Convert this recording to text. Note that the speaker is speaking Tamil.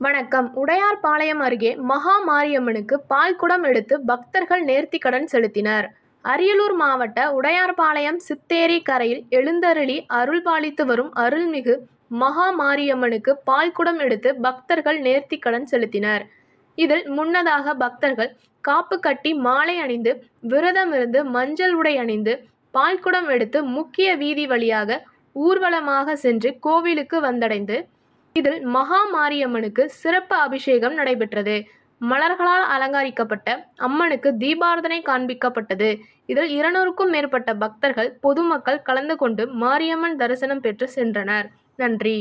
வணக்கம். உடையார்பாளையம் அருகே மகா மாரியம்மனுக்கு பால்குடம் எடுத்து பக்தர்கள் நேர்த்திக்கடன் செலுத்தினர். அரியலூர் மாவட்ட உடையார்பாளையம் சித்தேரி கரையில் எழுந்தருளி அருள்பாலித்து வரும் அருள்மிகு மகா மாரியம்மனுக்கு பால்குடம் எடுத்து பக்தர்கள் நேர்த்திக்கடன் செலுத்தினர். இதில் முன்னதாக பக்தர்கள் காப்பு கட்டி மாலை அணிந்து விரதமிருந்து மஞ்சள் உடை அணிந்து பால்குடம் எடுத்து முக்கிய வீதி வழியாக ஊர்வலமாக சென்று கோவிலுக்கு வந்தடைந்து இதில் மகா மாரியம்மனுக்கு சிறப்பு அபிஷேகம் நடைபெற்றது. மலர்களால் அலங்கரிக்கப்பட்ட அம்மனுக்கு தீபாராதனை காண்பிக்கப்பட்டது. இதில் 200க்கும் மேற்பட்ட பக்தர்கள் பொதுமக்கள் கலந்து கொண்டு மாரியம்மன் தரிசனம் பெற்று சென்றனர். நன்றி.